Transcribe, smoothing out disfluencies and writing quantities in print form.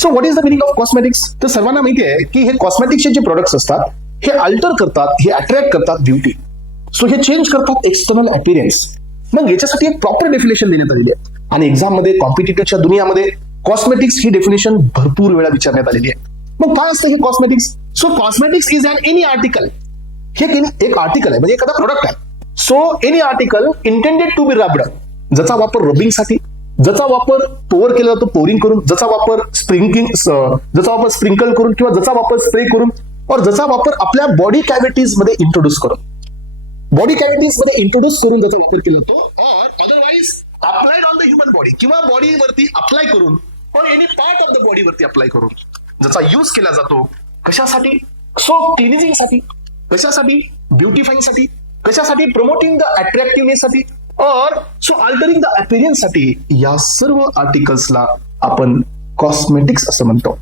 So what is the meaning of cosmetics? तर सर्वांना माहिती आहे की हे कॉस्मेटिक्सचे जे प्रोडक्ट्स असतात हे अल्टर करतात, हे अट्रॅक्ट करतात ब्युटी. सो हे चेंज करतात एक्सटर्नल अपीअरन्स. मग याच्यासाठी एक प्रॉपर डेफिनेशन देण्यात आलेली आहे आणि एक्झाम मध्ये कॉम्पिटिटिव्हच्या दुनियामध्ये कॉस्मेटिक्स ही डेफिनेशन भरपूर वेळा विचारण्यात आलेली आहे. मग काय असतं हे cosmetics? So cosmetics is an any article. हे एक आर्टिकल आहे म्हणजे एखादा प्रोडक्ट आहे. So any article intended to be rubbed, ज्याचा वापर रबिंगसाठी, ज्याचा वापर पोअर केला जातो पोरिंग करून, ज्याचा वापर स्प्रिंकल करून किंवा ज्याचा वापर स्प्रे करून, और ज्याचा वापर आपल्या बॉडी कॅव्हिटीज मध्ये इंट्रोड्यूस करून, ज्याचा वापर केला जातो, और otherwise applied on the human body किंवा बॉडीवरती अप्लाय करून, और एनी पार्ट ऑफ द बॉडीवरती अप्लाय करून ज्याचा यूज केला जातो. कशासाठी? सो क्लिनिजिंग साठी, कशासाठी? ब्युटिफाईंग साठी, कशासाठी? प्रमोटिंग द अट्रॅक्टिव्हनेस साठी, और सो अल्टरिंग द अपीअरन्स साठी. या सर्व आर्टिकल्सला आपण कॉस्मेटिक्स असं म्हणतो.